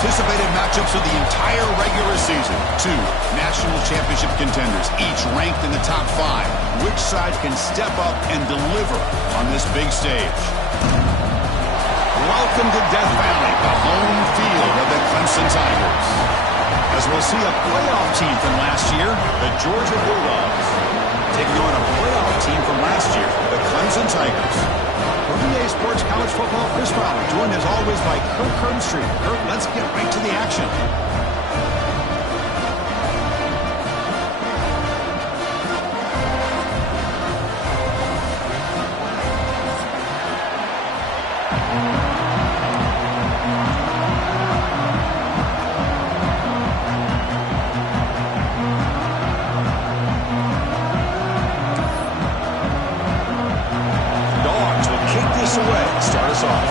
anticipated matchups of the entire regular season. Two national championship contenders, each ranked in the top 5. Which side can step up and deliver on this big stage? Welcome to Death Valley, the home field of the Clemson Tigers. As we'll see a playoff team from last year, the Georgia Bulldogs, taking on a playoff team from last year, the Clemson Tigers. For EA Sports College Football, Chris Fowler, joined as always by Kirk Herbstreit. Kirk, let's get right to the action. Start us off.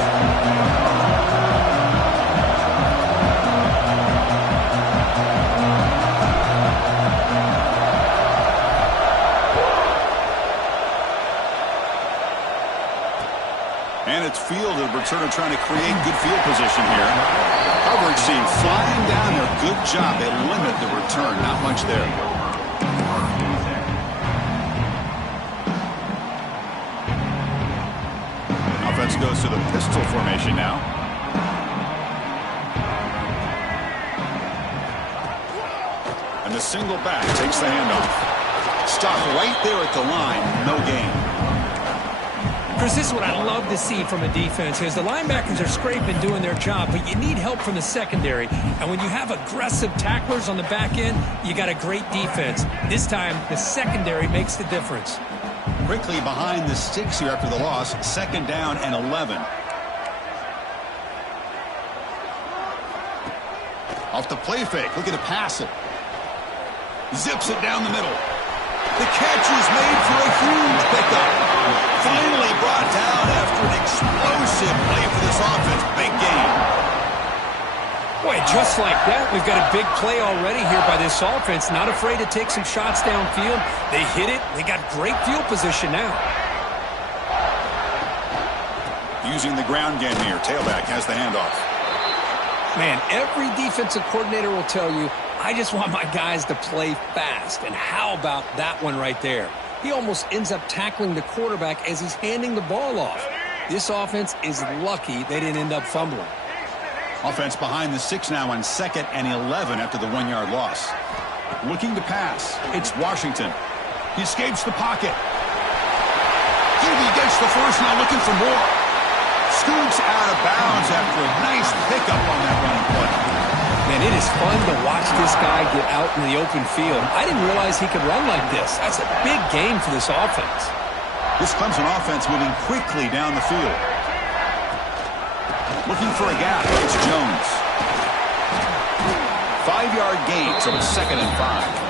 And it's fielded. Returner trying to create good field position here. Coverage team flying down there. Good job. They limit the return. Not much there. Offense goes to the pistol formation now. And the single back takes the handoff. Stop right there at the line. No gain. Chris, this is what I love to see from a defense is the linebackers are scraping, doing their job, but you need help from the secondary. And when you have aggressive tacklers on the back end, you got a great defense. This time, the secondary makes the difference. Quickly behind the sticks here after the loss. 2nd down and 11. Off the play fake. Looking to pass it. Zips it down the middle. The catch is made for a huge pickup. Finally brought down after an explosive play for this offense. Big game. Boy, just like that, we've got a big play already here by this offense. Not afraid to take some shots downfield. They hit it. They got great field position now. Using the ground game here. Tailback has the handoff. Man, every defensive coordinator will tell you, I just want my guys to play fast. And how about that one right there? He almost ends up tackling the quarterback as he's handing the ball off. This offense is lucky they didn't end up fumbling. Offense behind the 6 now on 2nd and 11 after the 1-yard loss. Looking to pass. It's Washington. He escapes the pocket. He gets the first, now looking for more. Scoots out of bounds after a nice pickup on that running play. Man, it is fun to watch this guy get out in the open field. I didn't realize he could run like this. That's a big game for this offense. This Clemson offense moving quickly down the field. Looking for a gap. It's Jones. 5-yard gain, so it's 2nd and 5.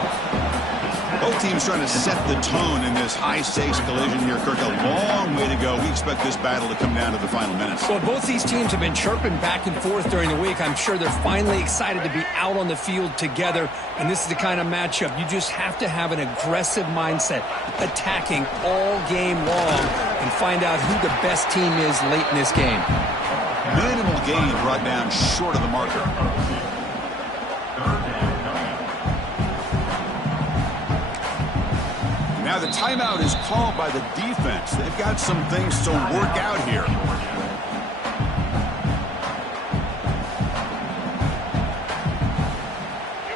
Both teams trying to set the tone in this high-stakes collision here, Kirk. A long way to go. We expect this battle to come down to the final minutes. Well, both these teams have been chirping back and forth during the week. I'm sure they're finally excited to be out on the field together, and this is the kind of matchup you just have to have an aggressive mindset, attacking all game long, and find out who the best team is late in this game. Minimal gain brought down short of the marker. Now the timeout is called by the defense. They've got some things to work out here.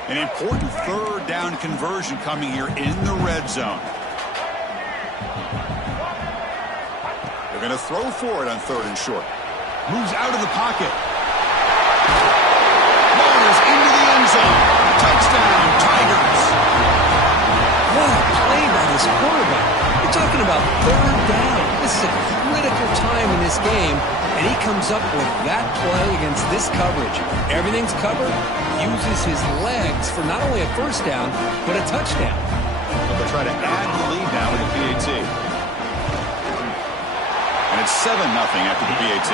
An important 3rd down conversion coming here in the red zone. They're going to throw for it on 3rd and short. Moves out of the pocket. Motors into the end zone. Touchdown, Tigers. What a play by this quarterback. You're talking about 3rd down. This is a critical time in this game, and he comes up with that play against this coverage. Everything's covered. Uses his legs for not only a 1st down, but a touchdown. They'll try to add the lead now with the PAT. And it's 7-0 after the PAT.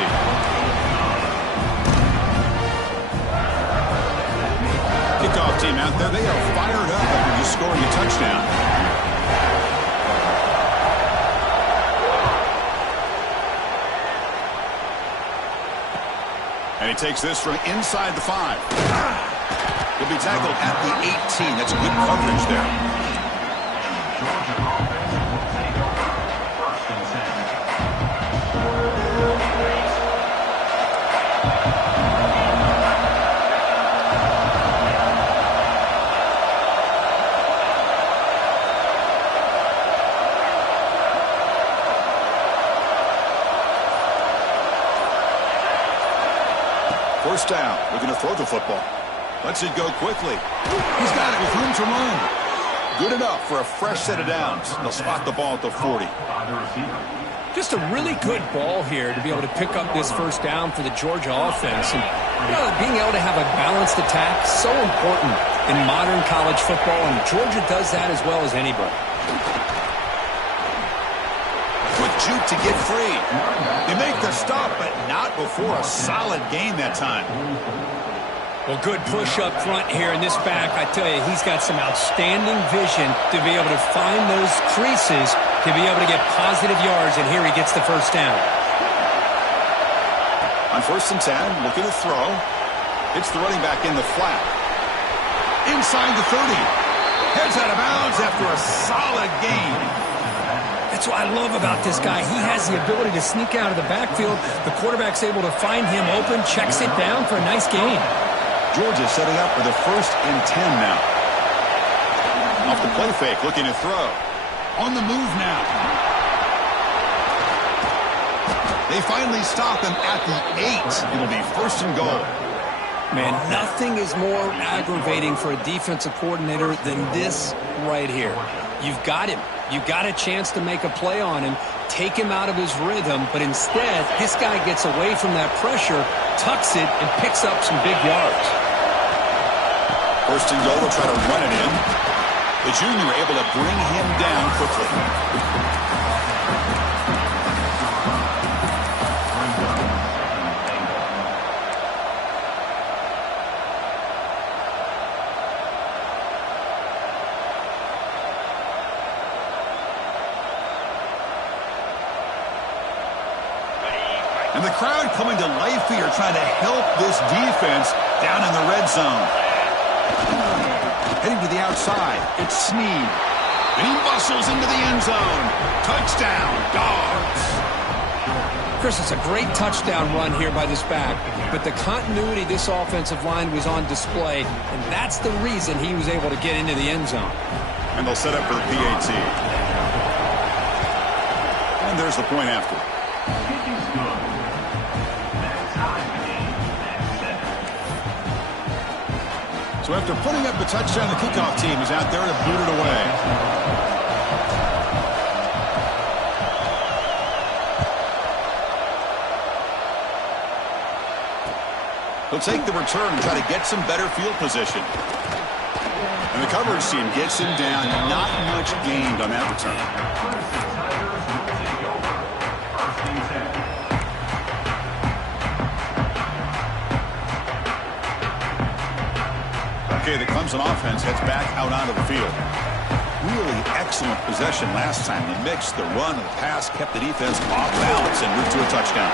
Kickoff team out there. They are fired up after just scoring a touchdown. And he takes this from inside the 5. He'll be tackled at the 18. That's good coverage there. First down, looking to throw the football. Lets it go quickly. He's got it with room to run. Good enough for a fresh set of downs. They'll spot the ball at the 40. Just a really good ball here to be able to pick up this first down for the Georgia offense. And being able to have a balanced attack, so important in modern college football, and Georgia does that as well as anybody. Quick juke to get free. They make the stop, but not before a solid gain that time. Well, good push up front here in this back. I tell you, he's got some outstanding vision to be able to find those creases to be able to get positive yards, and here he gets the first down. On 1st and 10, looking to throw. Hits the running back in the flat. Inside the 30. Heads out of bounds after a solid gain. That's what I love about this guy. He has the ability to sneak out of the backfield. The quarterback's able to find him open, checks it down for a nice gain. Georgia setting up for the 1st and 10 now. Off the play fake, looking to throw. On the move now. They finally stop him at the 8. It'll be 1st and goal. Man, nothing is more aggravating for a defensive coordinator than this right here. You've got him. You got a chance to make a play on him, take him out of his rhythm, but instead, this guy gets away from that pressure, tucks it, and picks up some big yards. 1st and goal, will try to run it in. The junior able to bring him down quickly. And the crowd coming to life here, trying to help this defense down in the red zone. Heading to the outside, it's Snead. And he muscles into the end zone. Touchdown, Dogs. Chris, it's a great touchdown run here by this back, but the continuity of this offensive line was on display, and that's the reason he was able to get into the end zone. And they'll set up for the PAT. And there's the point after. So after putting up the touchdown, the kickoff team is out there to boot it away. He'll take the return and try to get some better field position. And the coverage team gets him down. Not much gained on that return. Okay, the Clemson offense heads back out onto the field. Really excellent possession last time. The mix, the run, and the pass kept the defense off balance and moved to a touchdown.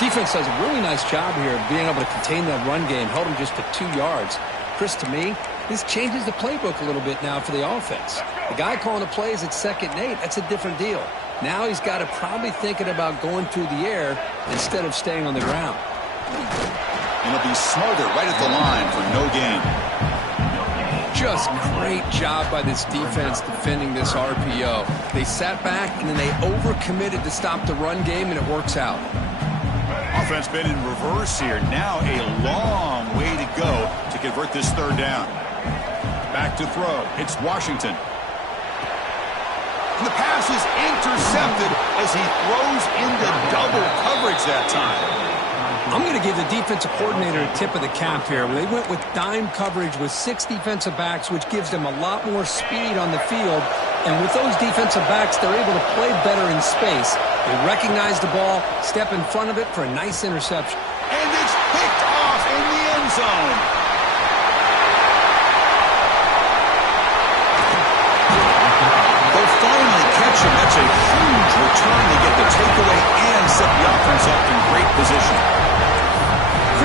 Defense does a really nice job here of being able to contain that run game, held him just to 2 yards. Chris, to me, this changes the playbook a little bit now for the offense. The guy calling the plays at 2nd and 8, that's a different deal. Now he's got to probably thinking about going through the air instead of staying on the ground. And it'll be Smother right at the line for no gain. Just great job by this defense defending this RPO. They sat back and then they overcommitted to stop the run game, and it works out. Offense been in reverse here. Now a long way to go to convert this 3rd down. Back to throw. It's Washington. And the pass is intercepted as he throws into double coverage that time. I'm going to give the defensive coordinator a tip of the cap here. They went with dime coverage with 6 defensive backs, which gives them a lot more speed on the field. And with those defensive backs, they're able to play better in space. They recognize the ball, step in front of it for a nice interception. And it's picked off in the end zone. They'll finally catch him. That's a huge return to get the takeaway and set the offense up in great position.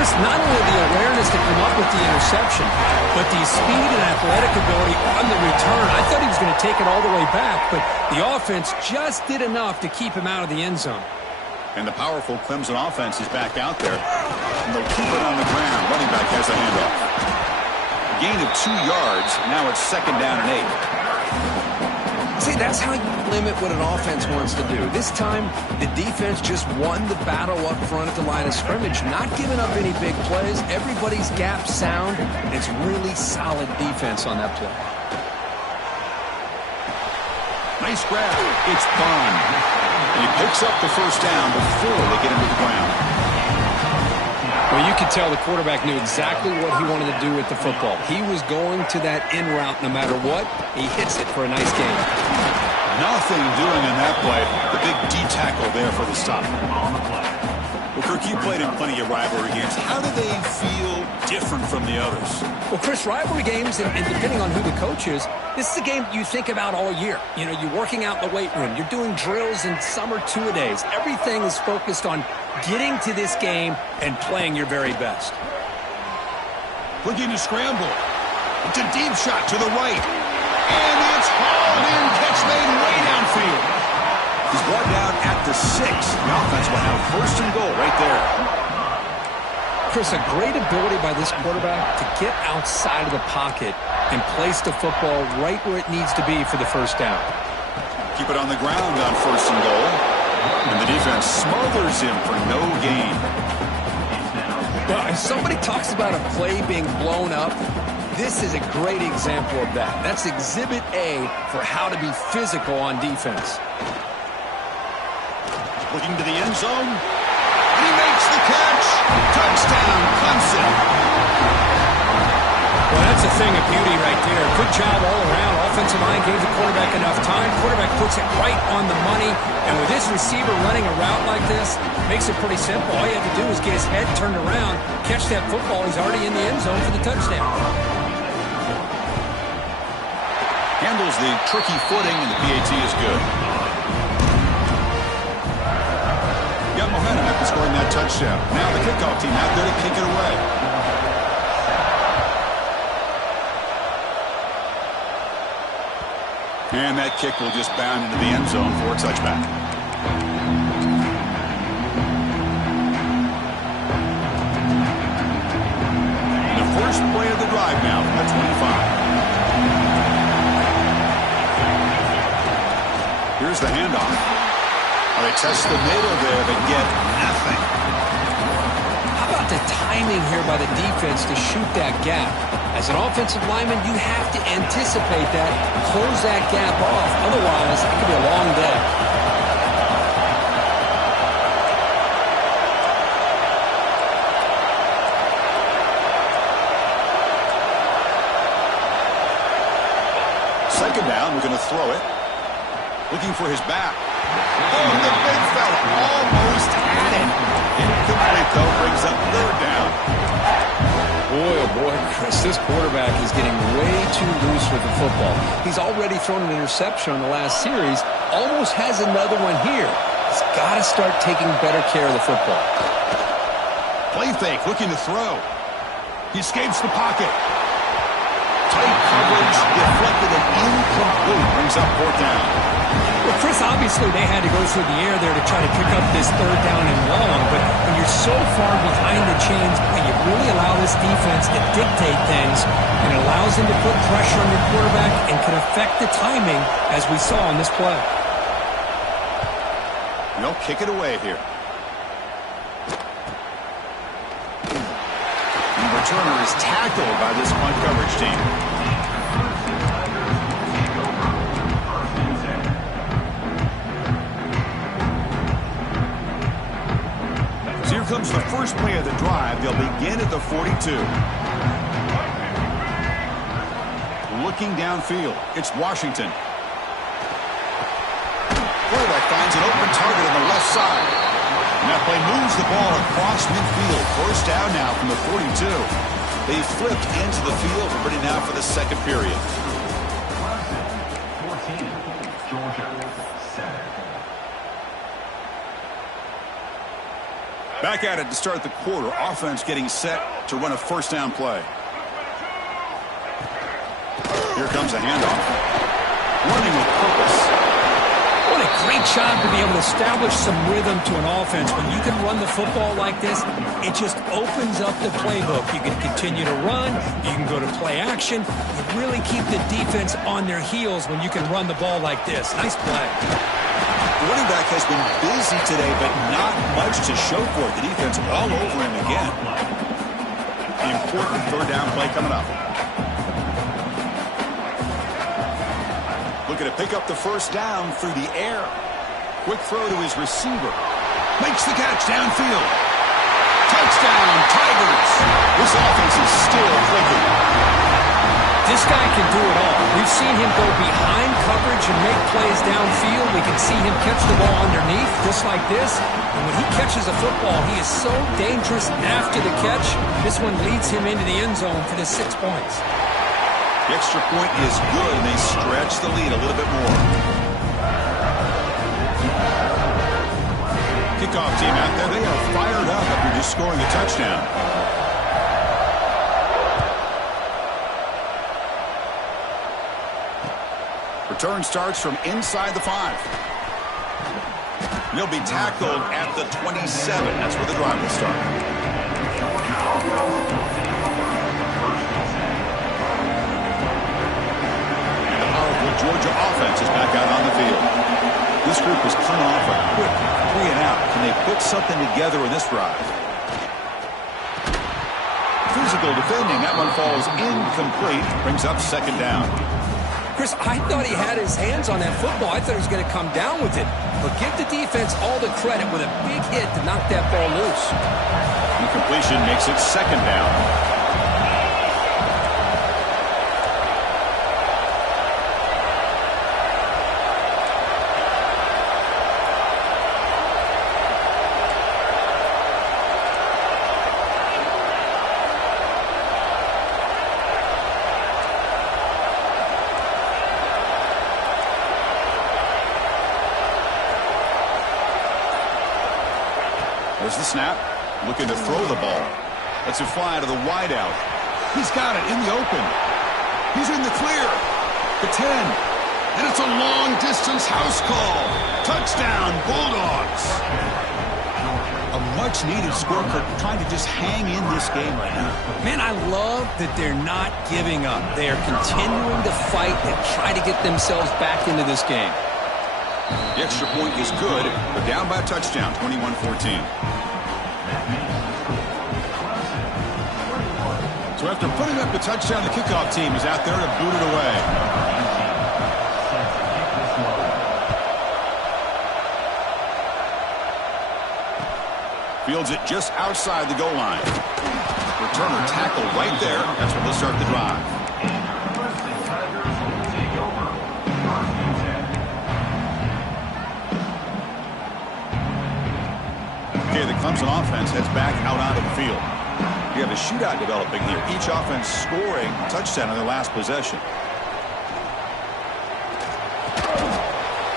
Chris, not only the awareness to come up with the interception, but the speed and athletic ability on the return. I thought he was going to take it all the way back, but the offense just did enough to keep him out of the end zone. And the powerful Clemson offense is back out there. And they'll keep it on the ground. Running back has a handoff. Gain of 2 yards. Now it's 2nd down and 8. See, that's how you limit what an offense wants to do. This time, the defense just won the battle up front at the line of scrimmage, not giving up any big plays. Everybody's gap sound. It's really solid defense on that play. Nice grab. It's Bond. He picks up the 1st down before they get him to the ground. Well, you could tell the quarterback knew exactly what he wanted to do with the football. He was going to that in route no matter what. He hits it for a nice gain. Nothing doing in that play. The big D tackle there for the stop. Well, Kirk, you played in plenty of rivalry games. How do they feel different from the others? Well, Chris, rivalry games, and depending on who the coach is, this is a game you think about all year. You know, you're working out in the weight room. You're doing drills in summer two-a-days. Everything is focused on getting to this game and playing your very best. Looking to scramble. It's a deep shot to the right. And it's hauled in. Catch made way downfield. He's brought down at the 6. The offense will have 1st and goal right there. Chris, a great ability by this quarterback to get outside of the pocket and place the football right where it needs to be for the 1st down. Keep it on the ground on 1st and goal. And the defense smothers him for no gain. Well, if somebody talks about a play being blown up, this is a great example of that. That's Exhibit A for how to be physical on defense. Looking to the end zone. And he makes the catch. Touchdown, Clemson. Well, that's a thing of beauty right there. Good job all around. Offensive line gave the quarterback enough time. Quarterback puts it right on the money. And with this receiver running a route like this, makes it pretty simple. All you have to do is get his head turned around, catch that football. He's already in the end zone for the touchdown. Handles the tricky footing, and the PAT is good. Got momentum after scoring that touchdown. Now the kickoff team out there to kick it away. And that kick will just bound into the end zone for a touchback. The first play of the drive now from the 25. Here's the handoff. They test the middle there, but get nothing. How about the timing here by the defense to shoot that gap? As an offensive lineman, you have to anticipate that, close that gap off. Otherwise, it could be a long day. Second down, we're going to throw it. Looking for his back. Oh, the big fella almost had it. Incomplete, though, brings up 3rd down. Boy, oh boy, Chris, this quarterback is getting way too loose with the football. He's already thrown an interception on the last series, almost has another one here. He's got to start taking better care of the football. Play fake, looking to throw. He escapes the pocket. Tight coverage, deflected and incomplete, brings up 4th down. Well, Chris, obviously they had to go through the air there to try to pick up this 3rd down and long, but when you're so far behind the chains, you really allow this defense to dictate things, and it allows them to put pressure on your quarterback and can affect the timing, as we saw on this play. They'll kick it away here. The returner is tackled by this punt coverage team. Here comes the first play of the drive. They'll begin at the 42. Looking downfield, it's Washington. Quarterback finds an open target on the left side. And that play moves the ball across midfield. 1st down now from the 42. They flipped into the field. We're ready now for the 2nd period. 14, Georgia 7. Back at it to start the quarter. Offense getting set to run a first down play. Here comes a handoff. Running with purpose. What a great job to be able to establish some rhythm to an offense. When you can run the football like this, it just opens up the playbook. You can continue to run. You can go to play action. You really keep the defense on their heels when you can run the ball like this. Nice play. The running back has been busy today, but not much to show for it. The defense all over him again. The important third down play coming up. Looking to pick up the first down through the air. Quick throw to his receiver. Makes the catch downfield. Touchdown, Tigers. This offense is still clicking. This guy can do it all. We've seen him go behind coverage and make plays downfield. We can see him catch the ball underneath, just like this. And when he catches a football, he is so dangerous after the catch. This one leads him into the end zone for the 6 points. The extra point is good, and they stretch the lead a little bit more. Kickoff team out there. They are fired up after just scoring a touchdown. Return starts from inside the 5. He'll be tackled at the 27. That's where the drive will start. And the powerful Georgia offense is back out on the field. This group is coming off a quick 3 and out. Can they put something together in this drive? Physical defending. That one falls incomplete. Brings up second down. Chris, I thought he had his hands on that football. I thought he was going to come down with it. But give the defense all the credit with a big hit to knock that ball loose. The completion makes it second down. There's the snap. Looking to throw the ball. Lets it fly to the wideout. He's got it in the open. He's in the clear. The 10. And it's a long-distance house call. Touchdown, Bulldogs. A much-needed score, trying to just hang in this game right now. Man, I love that they're not giving up. They are continuing to fight and try to get themselves back into this game. The extra point is good. They're down by a touchdown, 21-14. So after putting up the touchdown, the kickoff team is out there to boot it away. Fields it just outside the goal line. Returner tackle right there. That's where they'll start the drive. Okay, the Clemson offense heads back out onto the field. You have a shootout developing here. Each offense scoring a touchdown on their last possession.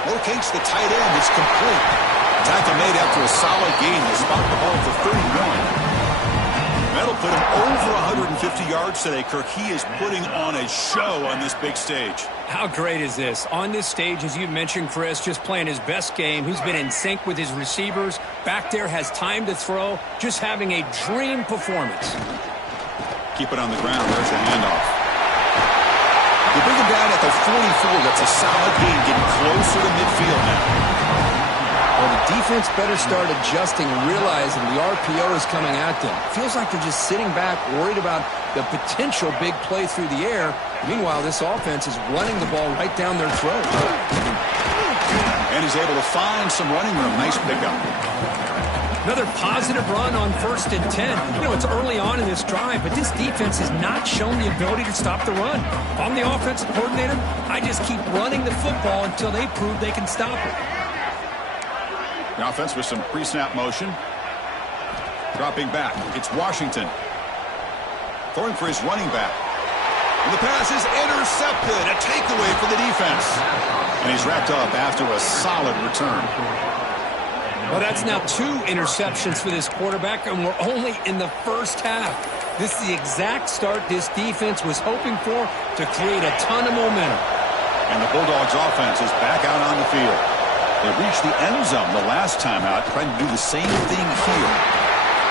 Locates the tight end. It's complete. Tackle made after a solid gain. They spot the ball for 31. That'll put him over 150 yards today, Kirk. He is putting on a show on this big stage. How great is this? On this stage, as you mentioned, Chris, just playing his best game. He's been in sync with his receivers. Back there, has time to throw. Just having a dream performance. Keep it on the ground. There's the handoff. They bring him down at the 44. That's a solid gain, getting closer to midfield now. Well, the defense better start adjusting and realizing the RPO is coming at them. Feels like they're just sitting back, worried about the potential big play through the air. Meanwhile, this offense is running the ball right down their throat. And he's able to find some running room. Nice pickup. Another positive run on 1st and 10. You know, it's early on in this drive, but this defense has not shown the ability to stop the run. If I'm the offensive coordinator, I just keep running the football until they prove they can stop it. The offense with some pre-snap motion. Dropping back. It's Washington. Throwing for his running back. And the pass is intercepted. A takeaway for the defense. And he's wrapped up after a solid return. Well, that's now 2 interceptions for this quarterback, and we're only in the first half. This is the exact start this defense was hoping for to create a ton of momentum. And the Bulldogs offense is back out on the field. They reached the end zone the last time out, trying to do the same thing here.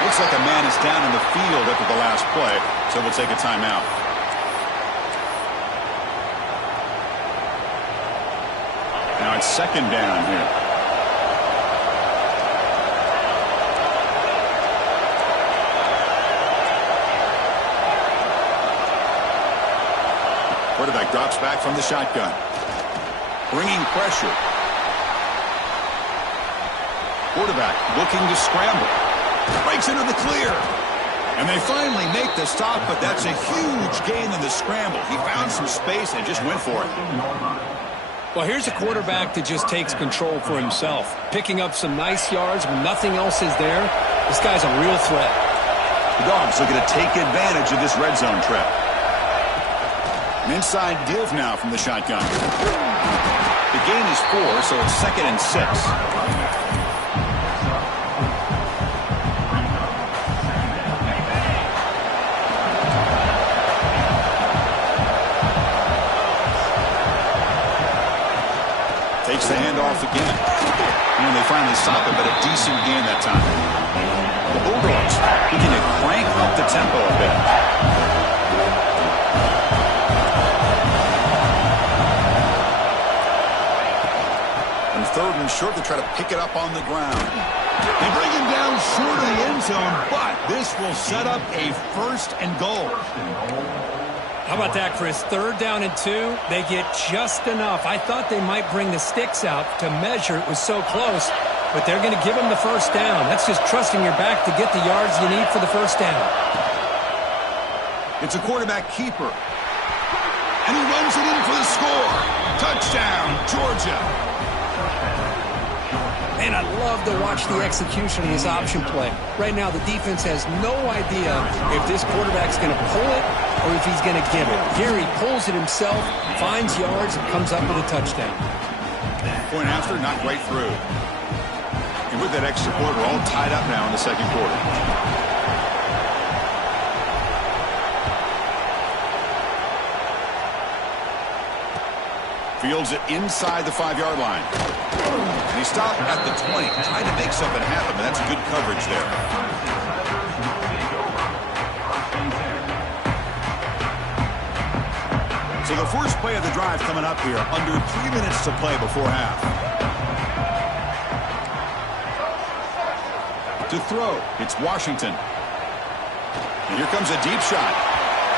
Looks like a man is down in the field after the last play, so we'll take a timeout. Now it's second down here. Quarterback drops back from the shotgun. Bringing pressure. Quarterback looking to scramble. Breaks into the clear. And they finally make the stop, but that's a huge gain in the scramble. He found some space and just went for it. Well, here's a quarterback that just takes control for himself. Picking up some nice yards when nothing else is there. This guy's a real threat. The Dogs looking to take advantage of this red zone trap. An inside give now from the shotgun. The gain is 4, so it's 2nd and 6. Takes the handoff again. And they finally stop it, but a decent gain that time. The Bulldogs looking to crank up the tempo a bit. Third and short, to try to pick it up on the ground. They bring him down short of the end zone, but this will set up a 1st and goal. How about that, Chris? 3rd down and 2. They get just enough. I thought they might bring the sticks out to measure. It was so close, but they're going to give him the 1st down. That's just trusting your back to get the yards you need for the 1st down. It's a quarterback keeper. And he runs it in for the score. Touchdown, Georgia. And I love to watch the execution of this option play. Right now, the defense has no idea if this quarterback's going to pull it or if he's going to give it. Here he pulls it himself, finds yards, and comes up with a touchdown. Point after, not right through. And with that extra point, we're all tied up now in the second quarter. Fields it inside the 5-yard line. And he stopped at the 20, trying to make something happen, but that's good coverage there. So the first play of the drive coming up here, under 3 minutes to play before half. To throw, it's Washington. And here comes a deep shot.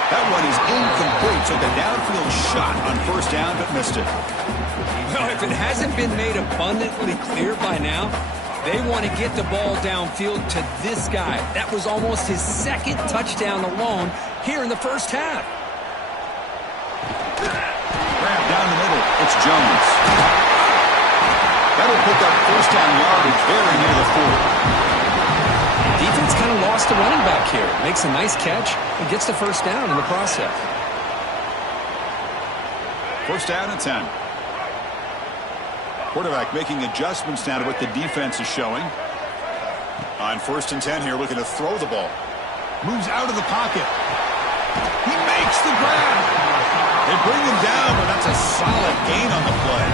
That one is incomplete. Took a downfield shot on 1st down, but missed it. Well, if it hasn't been made abundantly clear by now, they want to get the ball downfield to this guy. That was almost his 2nd touchdown alone here in the 1st half. Grab down the middle. It's Jones. That'll pick up 1st down yardage very near the 4. Defense kind of lost the running back here. Makes a nice catch and gets the 1st down in the process. 1st down and 10. Quarterback making adjustments now to what the defense is showing. On 1st and 10 here, looking to throw the ball. Moves out of the pocket. He makes the grab. They bring him down, but that's a solid gain on the play.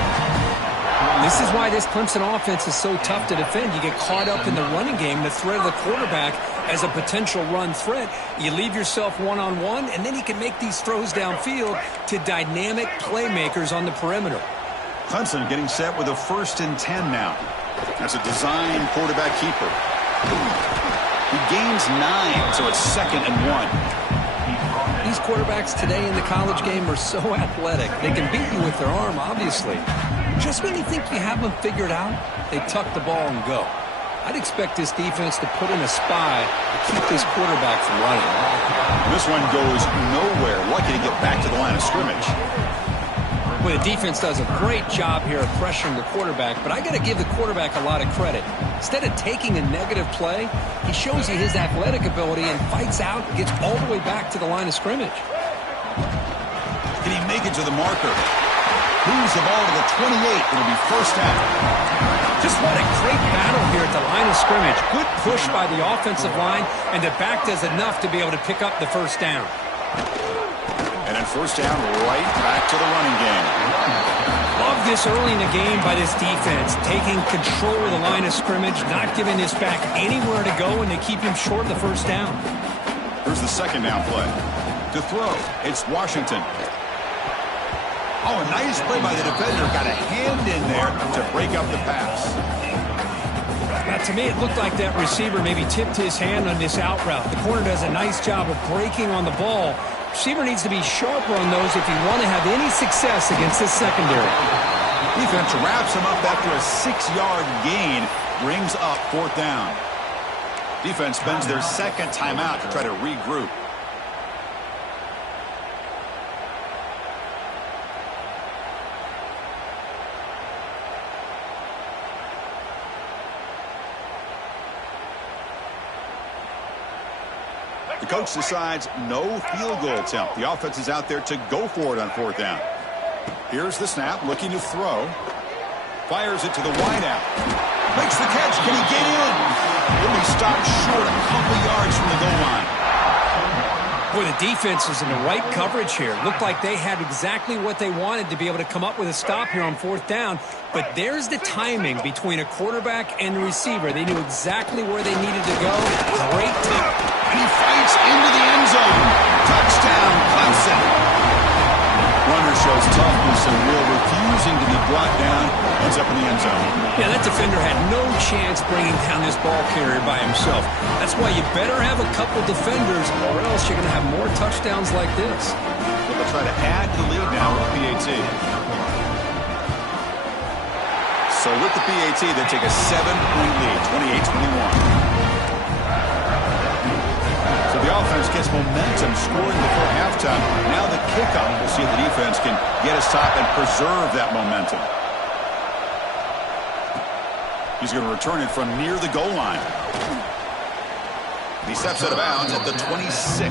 This is why this Clemson offense is so tough to defend. You get caught up in the running game, the threat of the quarterback as a potential run threat. You leave yourself one-on-one, and then you can make these throws downfield to dynamic playmakers on the perimeter. Clemson getting set with a 1st and 10 now. That's a design quarterback keeper. He gains 9, so it's 2nd and 1. These quarterbacks today in the college game are so athletic. They can beat you with their arm, obviously. Just when you think you have them figured out, they tuck the ball and go. I'd expect this defense to put in a spy to keep this quarterback from running. This one goes nowhere. Lucky to get back to the line of scrimmage. Well, the defense does a great job here of pressuring the quarterback, but I got to give the quarterback a lot of credit. Instead of taking a negative play, he shows you his athletic ability and fights out and gets all the way back to the line of scrimmage. Can he make it to the marker? Moves the ball to the 28. It'll be 1st down. Just what a great battle here at the line of scrimmage. Good push by the offensive line, and the back does enough to be able to pick up the first down. And then first down, right back to the running game. Love this early in the game by this defense, taking control of the line of scrimmage, not giving this back anywhere to go, and they keep him short of the first down. Here's the second down play. To throw, it's Washington. Oh, a nice play by the defender. Got a hand in there to break up the pass. Now, to me, it looked like that receiver maybe tipped his hand on this out route. The corner does a nice job of breaking on the ball. Receiver needs to be sharper on those if you want to have any success against this secondary. Defense wraps him up after a 6-yard gain, brings up fourth down. Defense spends their second timeout to try to regroup. The coach decides no field goal attempt. The offense is out there to go for it on fourth down. Here's the snap, looking to throw. Fires it to the wideout. Makes the catch. Can he get in? He'll be stopped short a couple yards from the goal line. Boy, the defense is in the right coverage here. Looked like they had exactly what they wanted to be able to come up with a stop here on fourth down. But there's the timing between a quarterback and the receiver. They knew exactly where they needed to go. Great time. And he fights into the end zone. Touchdown, Clemson. Runner shows toughness and will, refusing to be brought down. Ends up in the end zone. Yeah, that defender had no chance bringing down this ball carrier by himself. That's why you better have a couple defenders, or else you're going to have more touchdowns like this. But they'll try to add to the lead now with PAT. So with the PAT, they take a 7-point lead, 28-21. So the offense gets momentum scoring before halftime. Now the kickoff. We'll see if the defense can get a stop and preserve that momentum. He's going to return it from near the goal line. He steps out of bounds at the 26.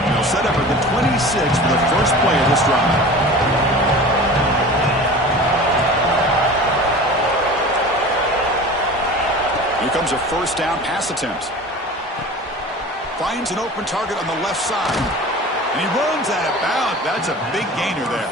And he'll set up at the 26 for the first play of this drive. Here comes a first down pass attempt. Finds an open target on the left side. And he runs out of bounds. That's a big gainer there.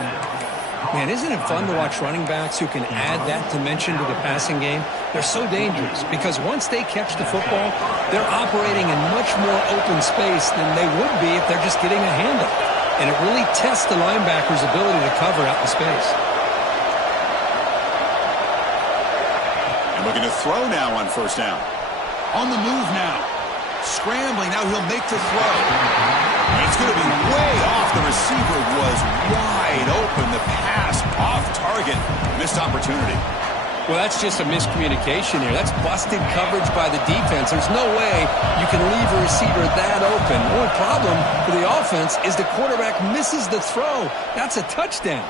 Man, isn't it fun to watch running backs who can add that dimension to the passing game? They're so dangerous because once they catch the football, they're operating in much more open space than they would be if they're just getting a handoff. And it really tests the linebacker's ability to cover out the space. And looking to throw now on first down. On the move now. Scrambling, now he'll make the throw. It's going to be way off. The receiver was wide open. The pass off target. Missed opportunity. Well, that's just a miscommunication here. That's busted coverage by the defense. There's no way you can leave a receiver that open. The only problem for the offense is the quarterback misses the throw. That's a touchdown.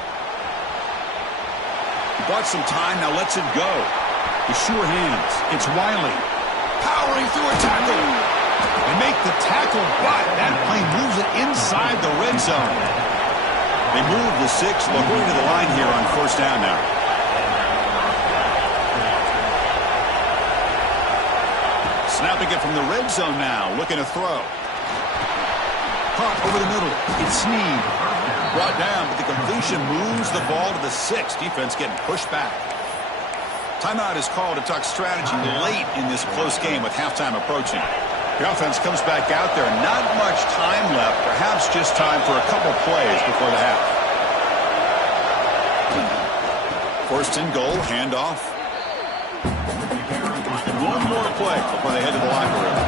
He bought some time, now lets it go. With sure hands, it's Wiley. Powering through a tackle. They make the tackle, but that plane moves it inside the red zone. They move the 6. They're going to the line here on first down now. Snapping it from the red zone now, looking to throw. Caught over the middle. It's Snead. Brought down, but the completion moves the ball to the 6. Defense getting pushed back. Timeout is called to talk strategy late in this close game with halftime approaching. The offense comes back out there. Not much time left. Perhaps just time for a couple plays before the half. First and goal, handoff. One more play before they head to the locker room.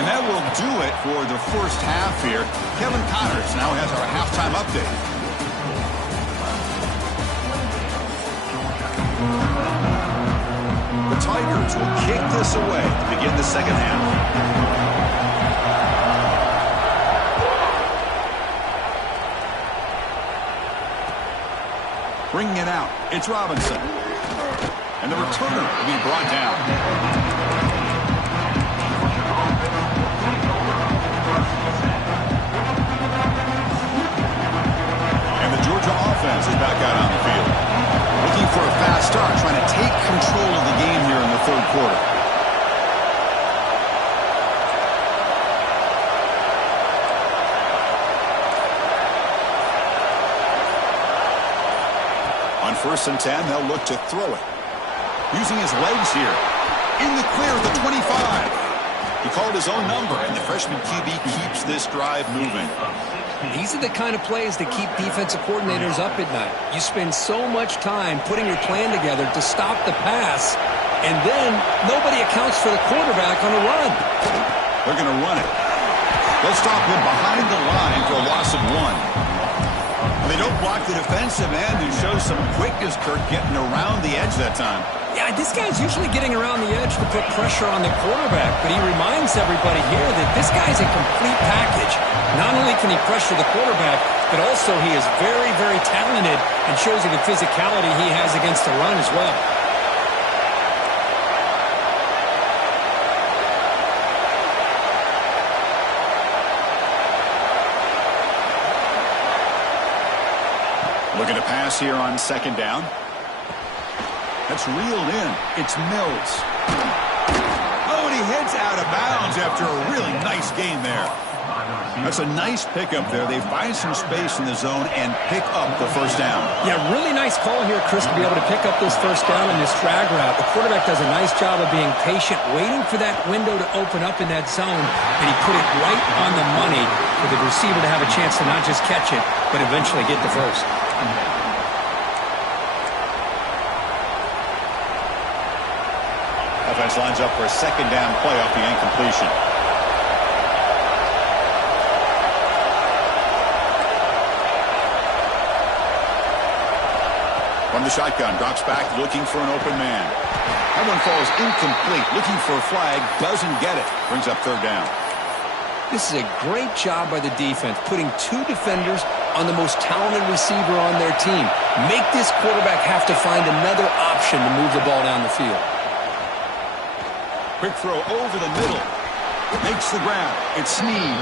And that will do it for the first half here. Kevin Connors now has our halftime update. The Tigers will kick this away to begin the second half. Bringing it out, it's Robinson. And the returner will be brought down. And the Georgia offense is back out on the field. Looking for a fast start, trying to take control of the game here in the third quarter. On 1st and 10, they'll look to throw it. Using his legs here. In the clear at the 25. He called his own number, and the freshman QB keeps this drive moving. These are the kind of plays that keep defensive coordinators up at night. You spend so much time putting your plan together to stop the pass, and then nobody accounts for the quarterback on a run. They're going to run it. They'll stop him behind the line for a loss of 1. They don't block the defensive end, who shows some quickness, Kirk, getting around the edge that time. Yeah, this guy's usually getting around the edge to put pressure on the quarterback, but he reminds everybody here that this guy's a complete package. Not only can he pressure the quarterback, but also he is very, very talented and shows you the physicality he has against the run as well. Looking to pass here on 2nd down. That's reeled in. It's Mills. Oh, and he heads out of bounds after a really nice gain there. That's a nice pickup there. They find some space in the zone and pick up the 1st down. Yeah, really nice call here, Chris, to be able to pick up this 1st down in this drag route. The quarterback does a nice job of being patient, waiting for that window to open up in that zone, and he put it right on the money for the receiver to have a chance to not just catch it, but eventually get the 1st. Offense lines up for a 2nd down play off the incompletion. From the shotgun, drops back, looking for an open man. That one falls incomplete, looking for a flag, doesn't get it. Brings up 3rd down. This is a great job by the defense, putting 2 defenders on the most talented receiver on their team. Make this quarterback have to find another option to move the ball down the field. Quick throw over the middle. Makes the grab. It's Snead.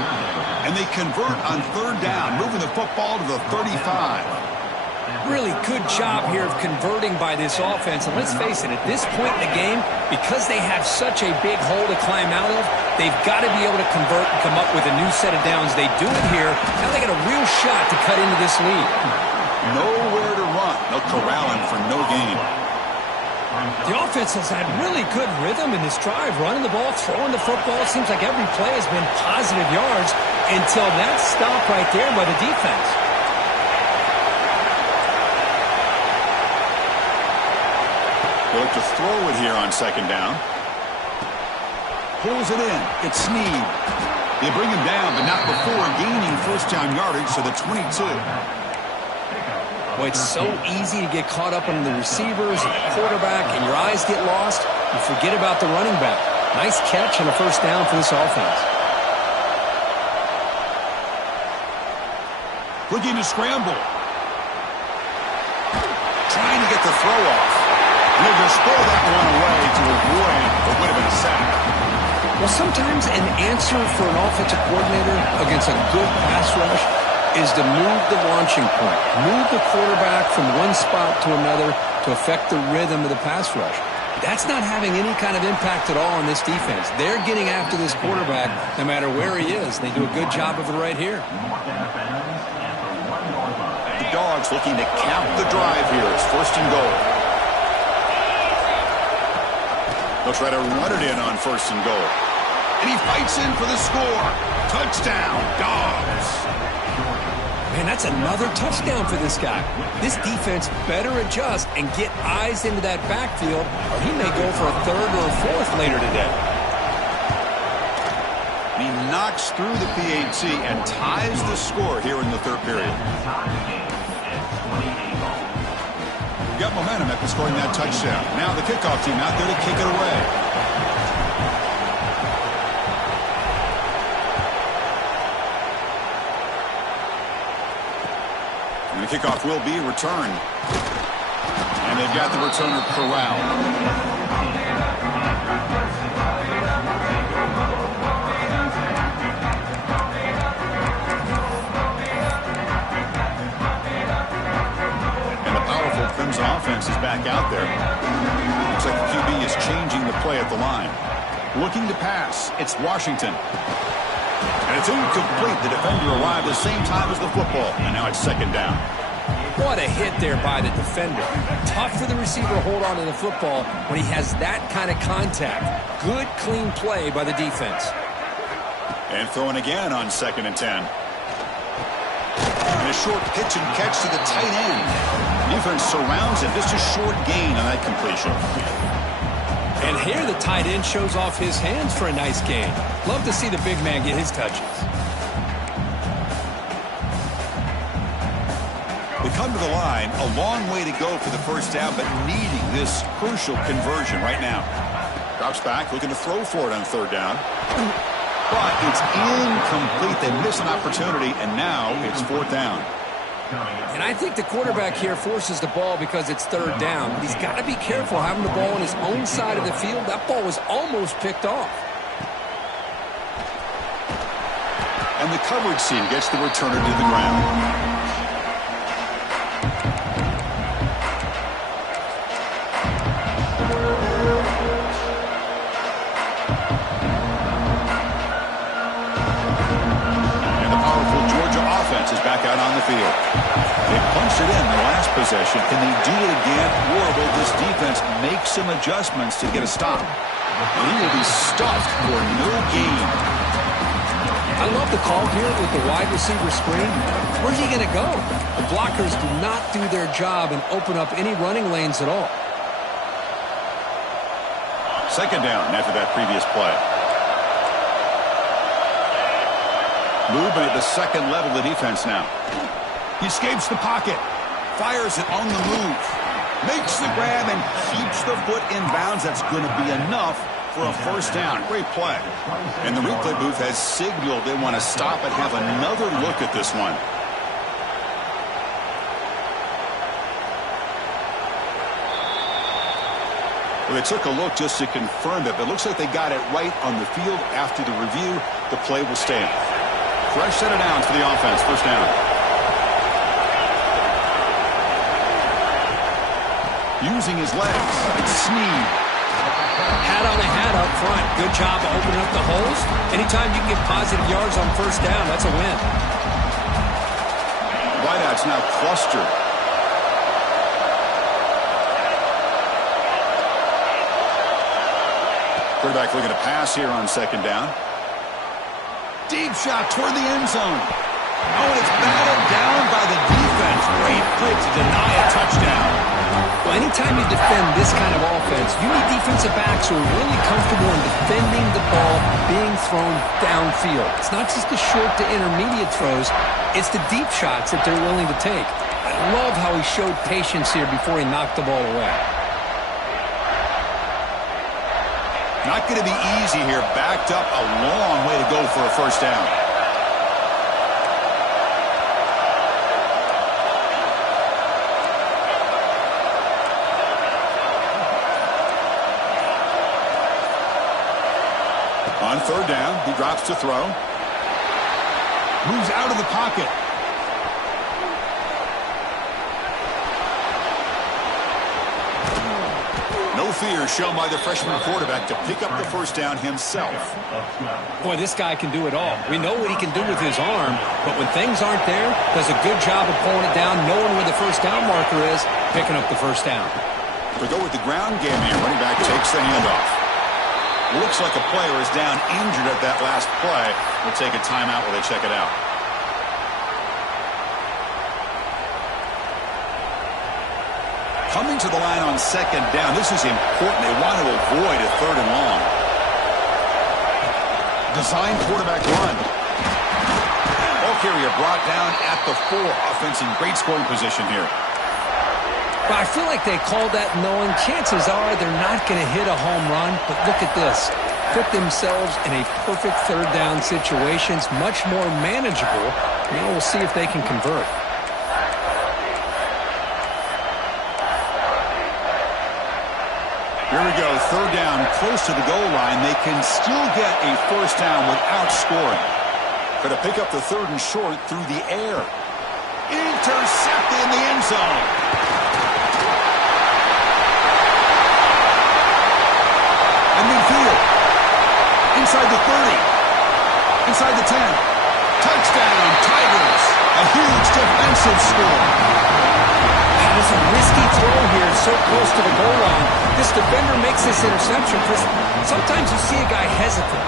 And they convert on 3rd down, moving the football to the 35. Really good job here of converting by this offense. And let's face it, at this point in the game, because they have such a big hole to climb out of, they've got to be able to convert and come up with a new set of downs. They do it here. Now they got a real shot to cut into this lead. Nowhere to run. They'll corral him for no gain. The offense has had really good rhythm in this drive, running the ball, throwing the football. It seems like every play has been positive yards until that stop right there by the defense. They look to throw it here on 2nd down. Pulls it in. It's Snead. They bring him down, but not before gaining 1st down yardage to the 22. Boy, it's so easy to get caught up on the receivers and the quarterback, and your eyes get lost. You forget about the running back. Nice catch and a 1st down for this offense. Looking to scramble. Trying to get the throw off. And they'll just throw that one away to avoid what would have been a sack. Well, sometimes an answer for an offensive coordinator against a good pass rush is to move the launching point, move the quarterback from one spot to another to affect the rhythm of the pass rush. That's not having any kind of impact at all on this defense. They're getting after this quarterback no matter where he is. They do a good job of it right here. The Dogs looking to cap the drive here. It's 1st and goal. They'll try to run it in on 1st and goal. And he fights in for the score. Touchdown, Dogs. Man, that's another touchdown for this guy. This defense better adjust and get eyes into that backfield, or he may go for a 3rd or a 4th later today. He knocks through the PAT and ties the score here in the 3rd period. Got momentum after scoring that touchdown. Now the kickoff team out there to kick it away. And the kickoff will be returned. And And they've got the returner corralled. And the powerful Crimson offense is back out there. Looks like the QB is changing the play at the line. Looking to pass. It's Washington. And it's incomplete. The defender arrived at the same time as the football. And now it's second down. What a hit there by the defender. Tough for the receiver to hold on to the football when he has that kind of contact. Good, clean play by the defense. And throwing again on 2nd and 10. And a short pitch and catch to the tight end. Defense surrounds him. Just a short gain on that completion. And here the tight end shows off his hands for a nice gain. Love to see the big man get his touches. They come to the line, a long way to go for the first down, but needing this crucial conversion right now. Drops back, looking to throw for it on 3rd down. But it's incomplete. They miss an opportunity, and now it's 4th down. And I think the quarterback here forces the ball because it's 3rd down. But he's got to be careful having the ball on his own side of the field. That ball was almost picked off. And the coverage team gets the returner to the ground. Is back out on the field. They punched it in the last possession. Can they do it again? Or will this defense make some adjustments to get a stop? And he will be stuffed for no gain. I love the call here with the wide receiver screen. Where's he going to go? The blockers do not do their job and open up any running lanes at all. 2nd down after that previous play. Movement at the 2nd level of the defense now. He escapes the pocket. Fires it on the move. Makes the grab and keeps the foot in bounds. That's going to be enough for a 1st down. Great play. And the replay booth has signaled they want to stop and have another look at this one. Well, they took a look just to confirm it, but it looks like they got it right on the field. After the review, the play will stand. Fresh set of downs for the offense. 1st down. Using his legs. Sneed. Hat on a hat up front. Good job of opening up the holes. Anytime you can get positive yards on 1st down, that's a win. Wideouts now clustered. Quarterback looking to pass here on 2nd down. Deep shot toward the end zone. Oh, and it's battled down by the defense. Great play to deny a touchdown. Well, anytime you defend this kind of offense, you need defensive backs who are really comfortable in defending the ball being thrown downfield. It's not just the short to intermediate throws. It's the deep shots that they're willing to take. I love how he showed patience here before he knocked the ball away. Not going to be easy here. Backed up a long way to go for a 1st down. On 3rd down, he drops to throw. Moves out of the pocket. No fear shown by the freshman quarterback to pick up the 1st down himself. Boy, this guy can do it all. We know what he can do with his arm, but when things aren't there, does a good job of pulling it down, knowing where the 1st down marker is, picking up the 1st down. To go with the ground game here, running back takes the handoff. Looks like a player is down injured at that last play. We'll take a timeout while they check it out. Coming to the line on 2nd down. This is important. They want to avoid a 3rd and long. Design quarterback run. Ball carrier brought down at the 4. Offense in great scoring position here. But I feel like they called that knowing chances are they're not going to hit a home run. But look at this. Put themselves in a perfect 3rd down situation. It's much more manageable. We'll see if they can convert. Here we go, third down, close to the goal line. They can still get a first down without scoring. Going to pick up the third and short through the air. Intercepted in the end zone. And midfield. Inside the 30. Inside the 10. Touchdown, Tigers. A huge defensive score. That is a risky throw here, so close to the goal line. This defender makes this interception because sometimes you see a guy hesitant.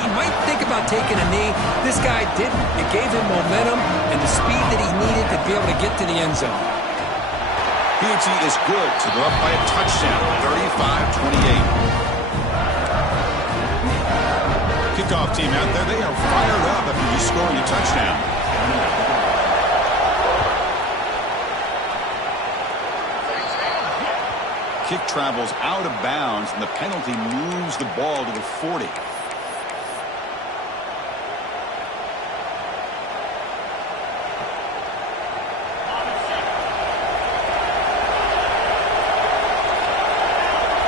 He might think about taking a knee. This guy didn't. It gave him momentum and the speed that he needed to be able to get to the end zone. PhD is good to go up by a touchdown, 35-28. Kickoff team out there, they are fired up after you scoring a touchdown. Kick travels out of bounds, and the penalty moves the ball to the 40.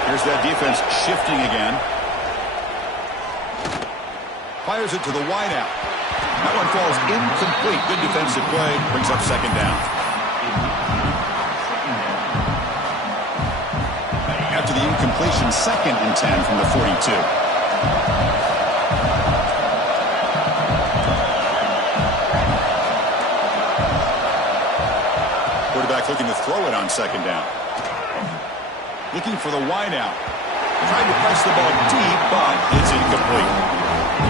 Here's that defense shifting again. Fires it to the wideout. That one falls incomplete. Good defensive play. Brings up second down. After the incompletion, 2nd and 10 from the 42. Quarterback looking to throw it on 2nd down. Looking for the wideout. Trying to press the ball deep, but it's incomplete.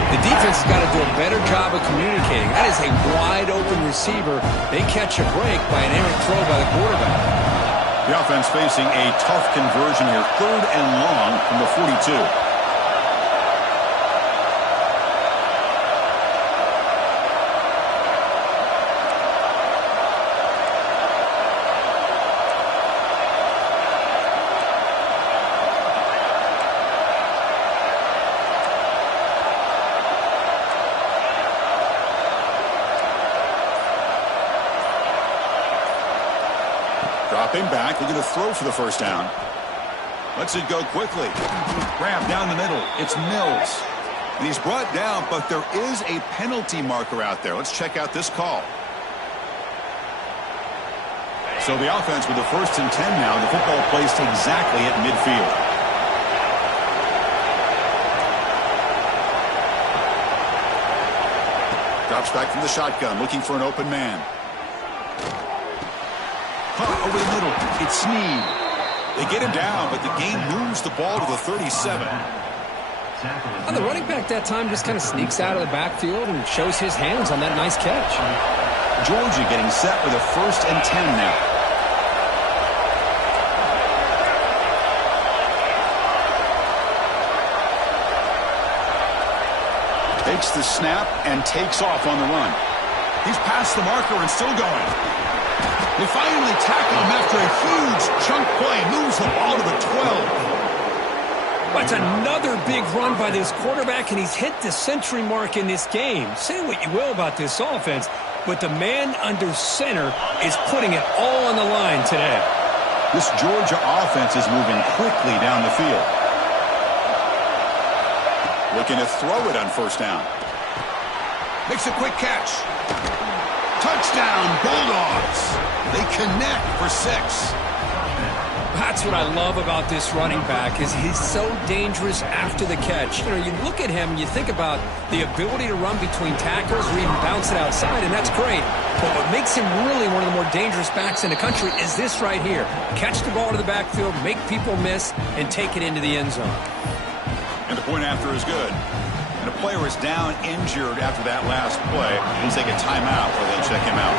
The defense has got to do a better job of communicating. That is a wide-open receiver. They catch a break by an errant throw by the quarterback. The offense facing a tough conversion here. 3rd and long from the 42. Dropping back, we're going to throw for the first down. Lets it go quickly. Grab down the middle. It's Mills. And he's brought down, but there is a penalty marker out there. Let's check out this call. So the offense with the 1st and 10 now. The football placed exactly at midfield. Drops back from the shotgun, looking for an open man. Over the middle, it's Snead. They get him down, but the game moves the ball to the 37. And the running back that time just kind of sneaks out of the backfield and shows his hands on that nice catch. Georgia getting set with a 1st and 10 now. Takes the snap and takes off on the run. He's past the marker and still going. They finally tackle him after a huge chunk play. Moves the ball to the 12. That's another big run by this quarterback, and he's hit the century mark in this game. Say what you will about this offense, but the man under center is putting it all on the line today. This Georgia offense is moving quickly down the field. Looking to throw it on 1st down. Makes a quick catch. Touchdown, Bulldogs. They connect for 6. That's what I love about this running back is he's so dangerous after the catch. You know, you look at him and you think about the ability to run between tackles or even bounce it outside, and that's great. But what makes him really one of the more dangerous backs in the country is this right here. Catch the ball to the backfield, make people miss, and take it into the end zone. And the point after is good. And a player is down injured after that last play. He'll take a timeout or they'll check him out.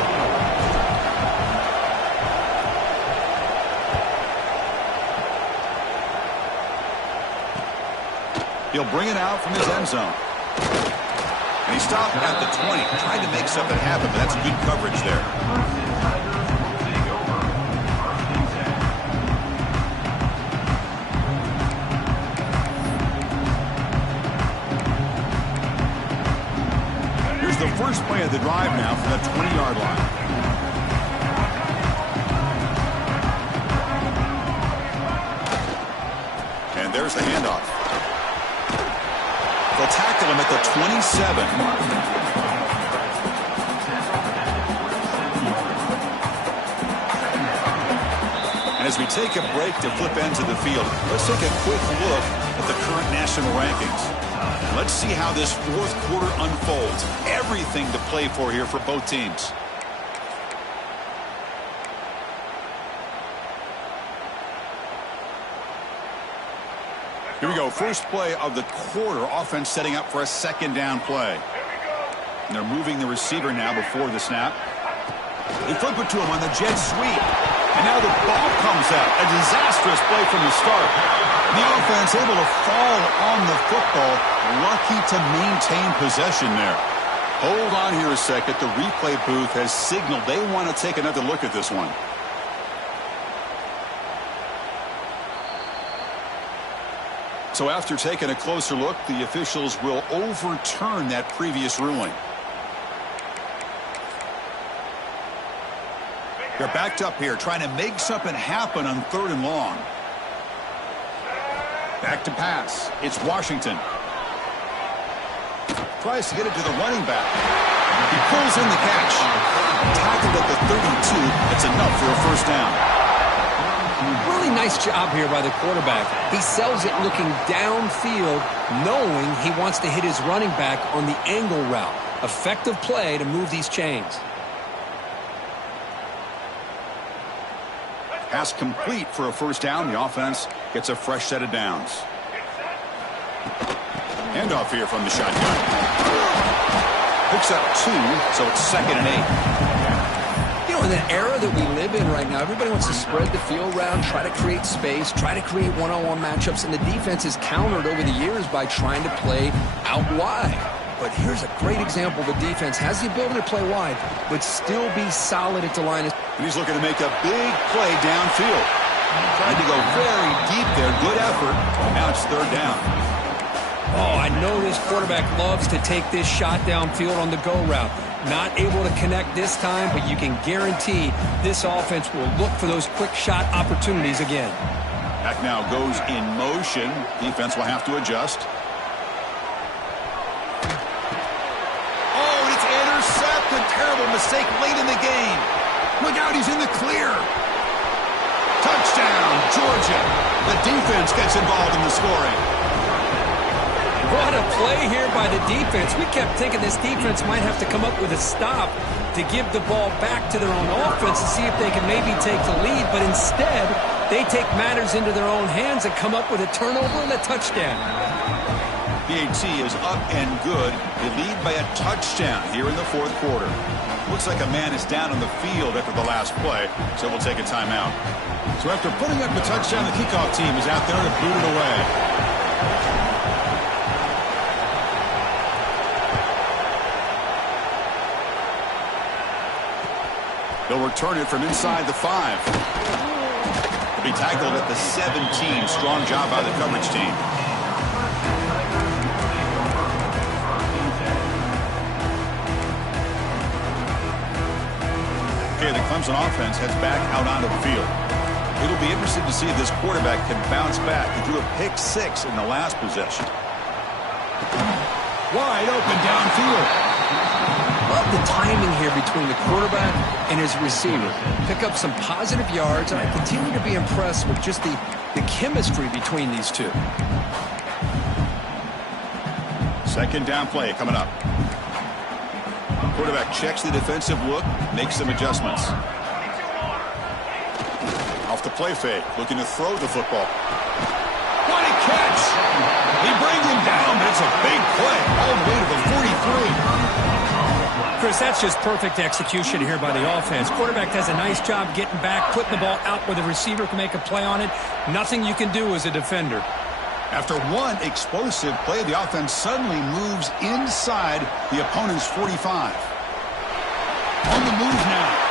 He'll bring it out from his end zone. And he stopped at the 20, trying to make something happen, but that's good coverage there. Here's the first play of the drive now from the 20-yard line. And there's the handoff. They'll tackle him at the 27. And as we take a break to flip ends of the field, let's take a quick look at the current national rankings. Let's see how this fourth quarter unfolds. Everything to play for here for both teams. Here we go. First play of the quarter. Offense setting up for a second down play. And they're moving the receiver now before the snap. They flip it to him on the jet sweep. And now the ball comes out. A disastrous play from the start. The offense able to fall on the football. Lucky to maintain possession there. Hold on here a second. The replay booth has signaled they want to take another look at this one. So after taking a closer look, the officials will overturn that previous ruling. They're backed up here, trying to make something happen on 3rd and long. Back to pass. It's Washington. Tries to get it to the running back. He pulls in the catch. Tackled at the 32. That's enough for a first down. Really nice job here by the quarterback. He sells it looking downfield, knowing he wants to hit his running back on the angle route. Effective play to move these chains. Pass complete for a first down. The offense gets a fresh set of downs. Handoff here from the shotgun. Picks up 2, so it's 2nd and 8. You know, in the era that we live in right now, everybody wants to spread the field around, try to create space, try to create one-on-one matchups, and the defense is countered over the years by trying to play out wide. But here's a great example. The defense has the ability to play wide, but still be solid at the line. He's looking to make a big play downfield. Tried to go very deep there. Good effort. Now it's 3rd down. Oh, I know this quarterback loves to take this shot downfield on the go route. Not able to connect this time, but you can guarantee this offense will look for those quick shot opportunities again. Back now goes in motion. Defense will have to adjust. Oh, and it's intercepted. Terrible mistake late in the game. Look out, he's in the clear. Touchdown, Georgia. The defense gets involved in the scoring. What a play here by the defense. We kept thinking this defense might have to come up with a stop to give the ball back to their own offense to see if they can maybe take the lead, but instead they take matters into their own hands and come up with a turnover and a touchdown. BAT is up and good. They lead by a touchdown here in the 4th quarter. Looks like a man is down on the field after the last play, so we'll take a timeout. So after putting up the touchdown, the kickoff team is out there to boot it away. They'll return it from inside the 5. They'll be tackled at the 17. Strong job by the coverage team. Okay, the Clemson offense heads back out onto the field. It'll be interesting to see if this quarterback can bounce back. He threw a pick-6 in the last possession. Wide open downfield. Love the timing here between the quarterback and his receiver. Pick up some positive yards, and I continue to be impressed with just the chemistry between these two. Second down play coming up. Quarterback checks the defensive look, makes some adjustments. Off the play fake, looking to throw the football. What a catch! He brings him down, but it's a big play all the way to the 43. Chris, that's just perfect execution here by the offense. Quarterback does a nice job getting back, putting the ball out where the receiver can make a play on it. Nothing you can do as a defender. After one explosive play, the offense suddenly moves inside the opponent's 45. On the move now.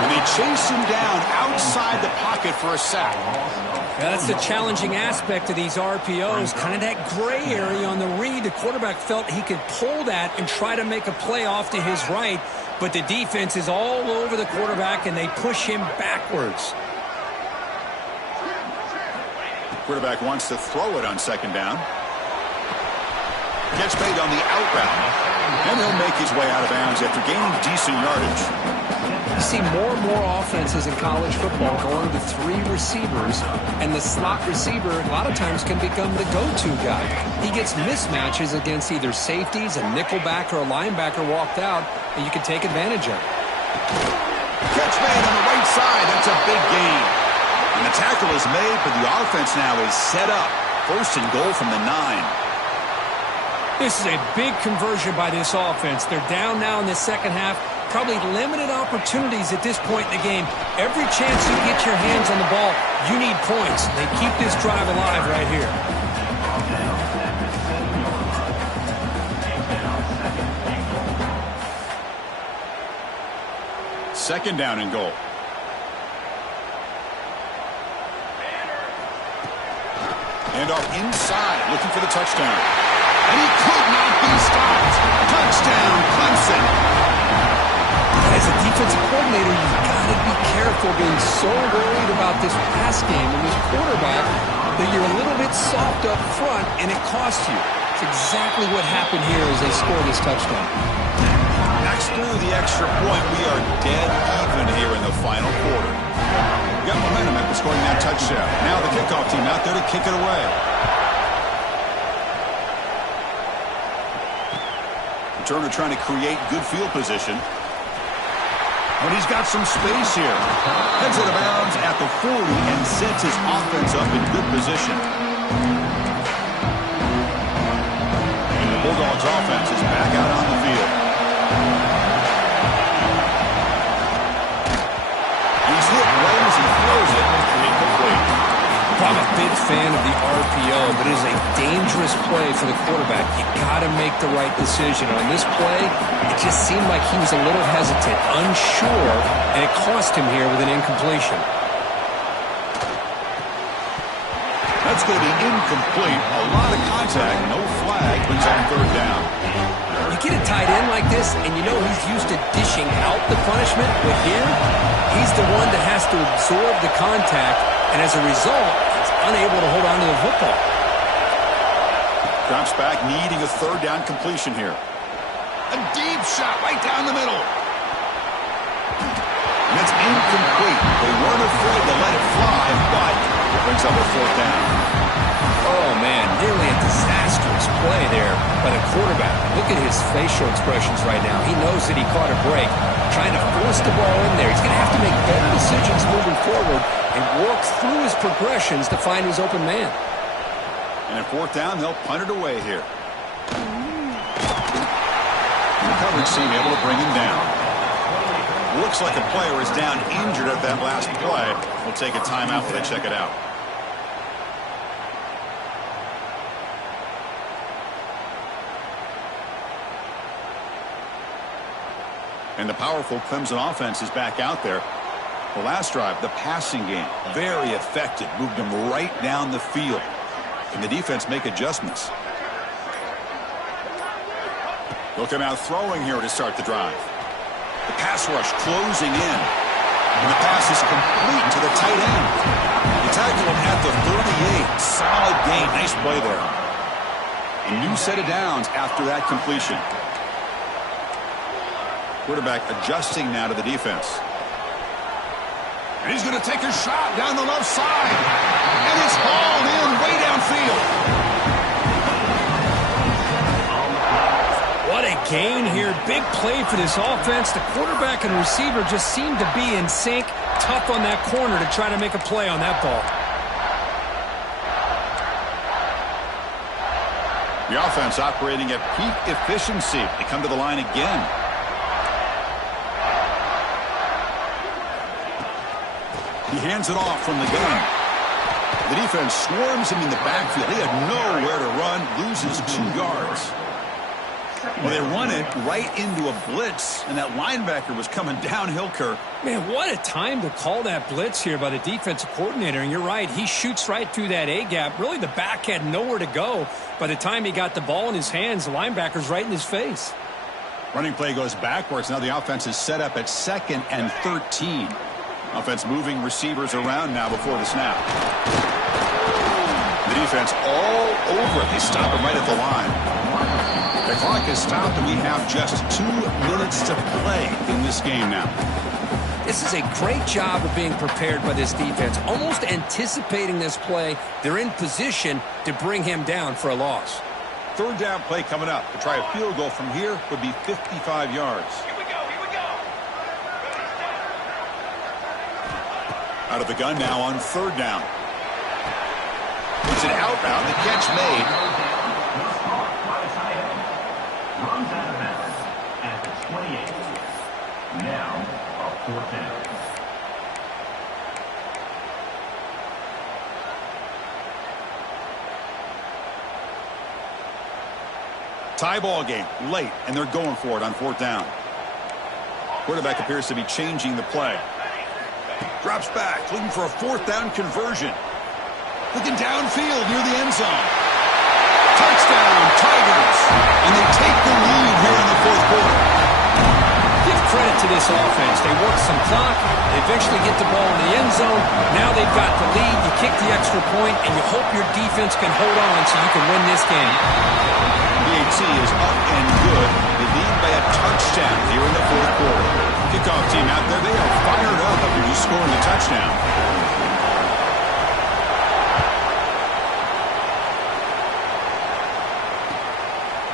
And they chase him down outside the pocket for a sack. Yeah, that's the challenging aspect of these RPOs, kind of that gray area on the read. The quarterback felt he could pull that and try to make a play off to his right, but the defense is all over the quarterback, and they push him backwards. Quarterback wants to throw it on second down. Catch made on the out route. And he'll make his way out of bounds after gaining decent yardage. You see more and more offenses in college football going to 3 receivers, and the slot receiver a lot of times can become the go-to guy. He gets mismatches against either safeties, a nickelback, or a linebacker walked out, and you can take advantage of it. Catch made on the right side. That's a big gain. And the tackle is made, but the offense now is set up. First and goal from the 9. This is a big conversion by this offense. They're down now in the second half. Probably limited opportunities at this point in the game. Every chance you get your hands on the ball, you need points. They keep this drive alive right here. Second down and goal. And off inside, looking for the touchdown. And he could not be stopped. Touchdown, Clemson. As a defensive coordinator, you've got to be careful being so worried about this pass game and this quarterback that you're a little bit soft up front, and it costs you. It's exactly what happened here as they scored this touchdown. Next through the extra point, we are dead even here in the final quarter. We got momentum after scoring that touchdown. Now the kickoff team out there to kick it away. Turner trying to create good field position. But he's got some space here. Heads out of bounds at the 40 and sets his offense up in good position. And the Bulldogs offense is back out on the field. He's hit right as he throws it. Incomplete. I'm a big fan of the RPO, but it is a dangerous play for the quarterback. You got to make the right decision. On this play, it just seemed like he was a little hesitant, unsure, and it cost him here with an incompletion. That's going to be incomplete. A lot of contact, no flag, brings on third down. You get a tight end like this, and you know he's used to dishing out the punishment, but here, he's the one that has to absorb the contact, and as a result, he's unable to hold on to the football. Drops back, needing a third down completion here. A deep shot right down the middle. And it's incomplete. They weren't afraid to let it fly, but it brings up a fourth down. Oh, man, nearly a disastrous play there by the quarterback. Look at his facial expressions right now. He knows that he caught a break, trying to force the ball in there. He's going to have to make better decisions moving forward and work through his progressions to find his open man. And at fourth down, they'll punt it away here. The coverage team able to bring him down. Looks like a player is down injured at that last play. We'll take a timeout while they check it out. And the powerful Clemson offense is back out there. The last drive, the passing game, very effective. Moved them right down the field. And the defense make adjustments. They'll come out throwing here to start the drive. The pass rush closing in. And the pass is complete to the tight end. They tackle him at the 38. Solid gain. Nice play there. A new set of downs after that completion. Quarterback adjusting now to the defense. And he's going to take a shot down the left side. And it's hauled in way downfield. What a gain here. Big play for this offense. The quarterback and receiver just seem to be in sync. Tough on that corner to try to make a play on that ball. The offense operating at peak efficiency. They come to the line again. He hands it off from the gun. The defense swarms him in the backfield. He had nowhere to run, loses 2 yards. Well, they run it right into a blitz, and that linebacker was coming downhill, Kirk. Man, what a time to call that blitz here by the defensive coordinator. And you're right, he shoots right through that A-gap. Really, the back had nowhere to go. By the time he got the ball in his hands, the linebacker's right in his face. Running play goes backwards. Now the offense is set up at 2nd and 13. Offense moving receivers around now before the snap. The defense all over it. They stop him right at the line. The clock is stopped, and we have just 2 minutes to play in this game now. This is a great job of being prepared by this defense. Almost anticipating this play, they're in position to bring him down for a loss. Third down play coming up. To try a field goal from here would be 55 yards. Here we go, here we go. Out of the gun now on third down. It's an outbound. The catch made. Runs out of bounds at the 28. Now, a fourth down. Tie ball game, late, and they're going for it on fourth down. Quarterback appears to be changing the play. Drops back, looking for a fourth down conversion. Looking downfield near the end zone. Touchdown, Tigers! And they take the lead here in the fourth quarter. Give credit to this offense. They work some clock. They eventually get the ball in the end zone. Now they've got the lead. You kick the extra point, and you hope your defense can hold on so you can win this game. BAT is up and good. They lead by a touchdown here in the fourth quarter. Kickoff team out there, they are fired up after just scoring the touchdown.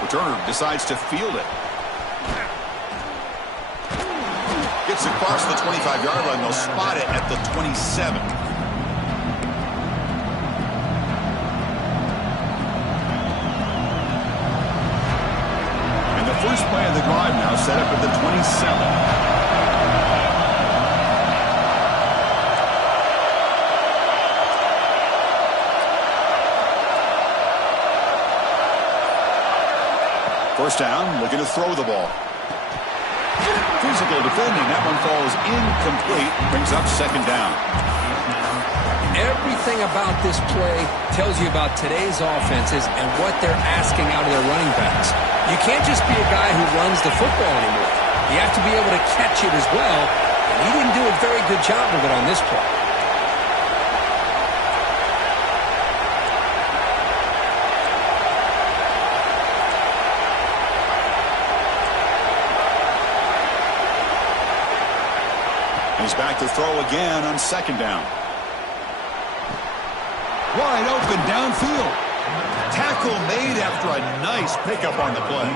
Returner decides to field it. Gets across the 25-yard line. They'll spot it at the 27. And the first play of the drive now set up at the 27. First down, looking to throw the ball. Physical defending. That one falls incomplete. Brings up second down. Everything about this play tells you about today's offenses and what they're asking out of their running backs. You can't just be a guy who runs the football anymore. You have to be able to catch it as well, and he didn't do a very good job of it on this play. He's back to throw again on second down. Wide open downfield. Tackle made after a nice pickup on the play.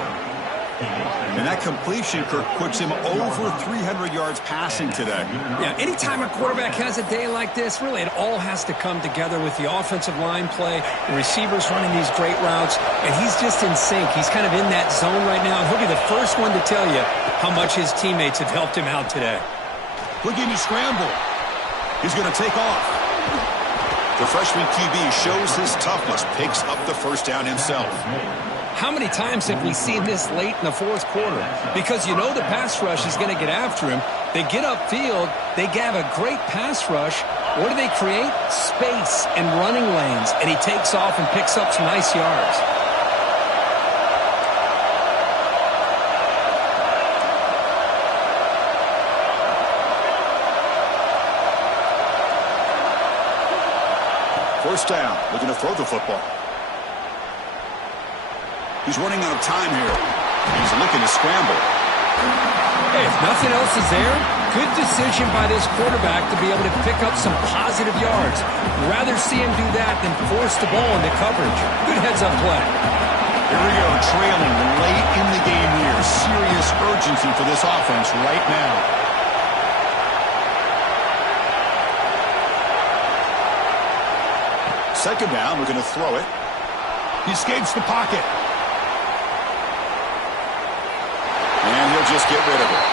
And that completion, Kirk, puts him over 300 yards passing today. Yeah, anytime a quarterback has a day like this, really it all has to come together with the offensive line play, the receivers running these great routes, and he's just in sync. He's kind of in that zone right now, and he'll be the first one to tell you how much his teammates have helped him out today. Looking to scramble. He's going to take off. The freshman QB shows his toughness, picks up the first down himself. How many times have we seen this late in the fourth quarter? Because you know the pass rush is going to get after him. They get upfield. They have a great pass rush. What do they create? Space and running lanes. And he takes off and picks up some nice yards. First down, looking to throw the football. He's running out of time here. He's looking to scramble. Hey, if nothing else is there, good decision by this quarterback to be able to pick up some positive yards. Rather see him do that than force the ball into coverage. Good heads-up play. Here we go, trailing late in the game here. Serious urgency for this offense right now. Second down, we're going to throw it. He escapes the pocket. And he'll just get rid of it.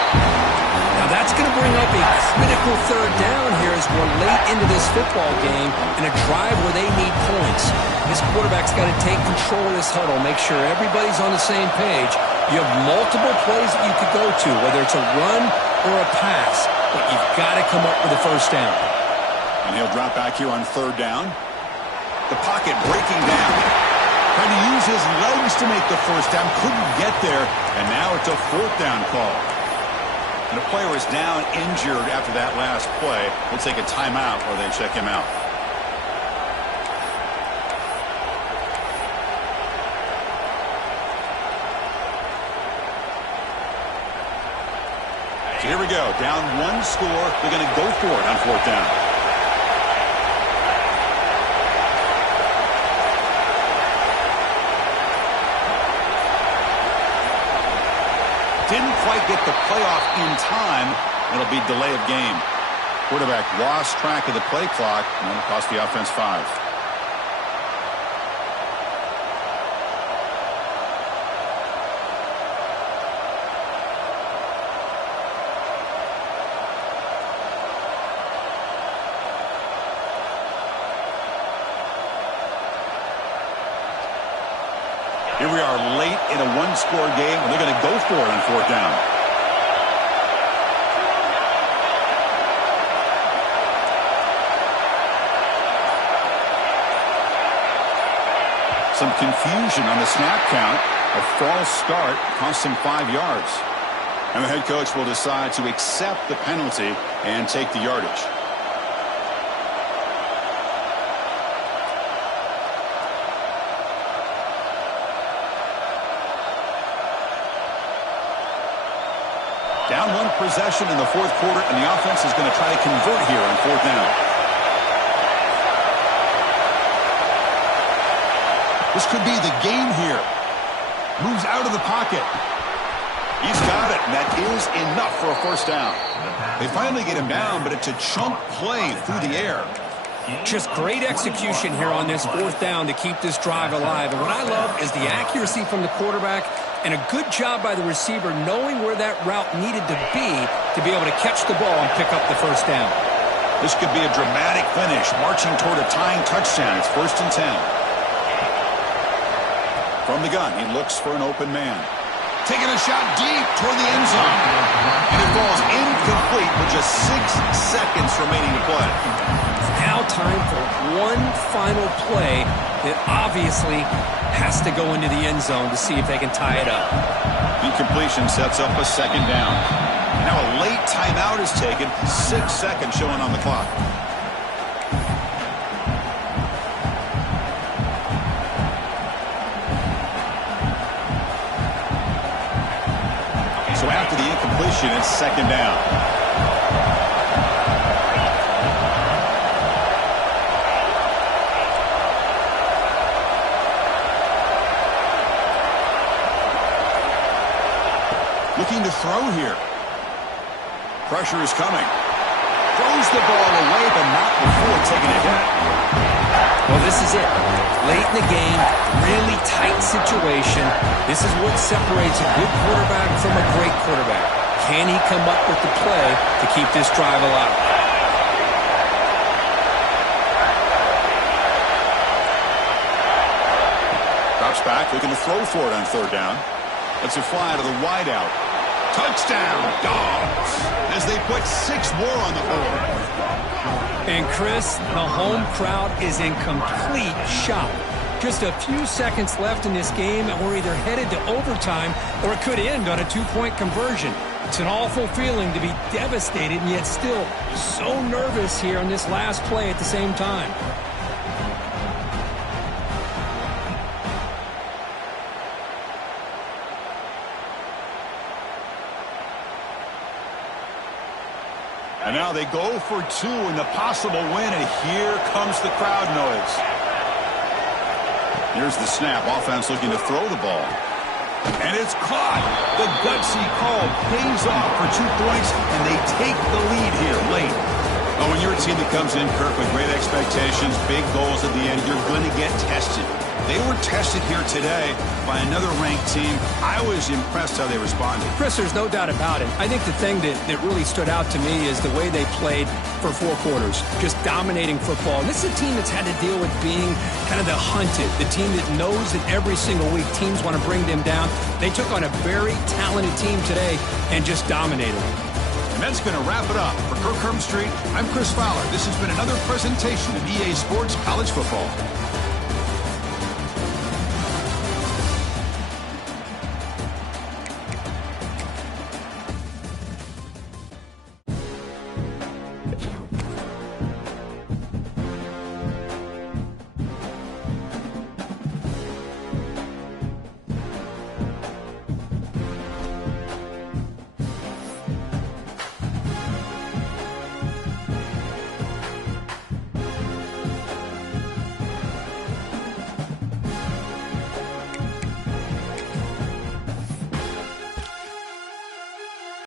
Now that's going to bring up a critical third down here as we're late into this football game in a drive where they need points. This quarterback's got to take control of this huddle, make sure everybody's on the same page. You have multiple plays that you could go to, whether it's a run or a pass, but you've got to come up with a first down. And he'll drop back here on third down. The pocket breaking down. Trying to use his legs to make the first down. Couldn't get there. And now it's a fourth down call. And the player is down injured after that last play. We'll take a timeout while they check him out. So here we go. Down one score. They're going to go for it on fourth down. Didn't quite get the playoff in time. It'll be delay of game. Quarterback lost track of the play clock, and it'll cost the offense 5. Here we are late in a one-score game, and they're going to go for it on fourth down. Some confusion on the snap count. A false start cost him 5 yards. And the head coach will decide to accept the penalty and take the yardage. Down one possession in the fourth quarter, and the offense is going to try to convert here on fourth down. This could be the game here. Moves out of the pocket. He's got it, and that is enough for a first down. They finally get him down, but it's a chunk play through the air. Just great execution here on this fourth down to keep this drive alive. And what I love is the accuracy from the quarterback and a good job by the receiver knowing where that route needed to be able to catch the ball and pick up the first down. This could be a dramatic finish, marching toward a tying touchdown. It's 1st and 10. From the gun, he looks for an open man. Taking a shot deep toward the end zone. And it falls incomplete with just 6 seconds remaining to play. Now time for one final play that obviously has to go into the end zone to see if they can tie it up. Incompletion sets up a second down. Now a late timeout is taken. 6 seconds showing on the clock. So after the incompletion, it's second down. Looking to throw here. Pressure is coming. Throws the ball away, but not before taking a hit. Well, this is it. Late in the game, really tight situation. This is what separates a good quarterback from a great quarterback. Can he come up with the play to keep this drive alive? Drops back, looking to throw for it on third down. Lets it fly out of the wideout. Touchdown, Dogs, as they put 6 more on the board. And Chris, the home crowd is in complete shock. Just a few seconds left in this game, and we're either headed to overtime or it could end on a 2-point conversion. It's an awful feeling to be devastated and yet still so nervous here on this last play at the same time. And now they go for 2 in the possible win, and here comes the crowd noise. Here's the snap. Offense looking to throw the ball. And it's caught. The gutsy call pays off for 2 points, and they take the lead here late. Oh, when you're a team that comes in, Kirk, with great expectations, big goals at the end, you're going to get tested. They were tested here today by another ranked team. I was impressed how they responded. Chris, there's no doubt about it. I think the thing that really stood out to me is the way they played for 4 quarters, just dominating football. And this is a team that's had to deal with being kind of the hunted, the team that knows that every single week teams want to bring them down. They took on a very talented team today and just dominated them. And that's going to wrap it up. For Kirk Street, I'm Chris Fowler. This has been another presentation of EA Sports College Football.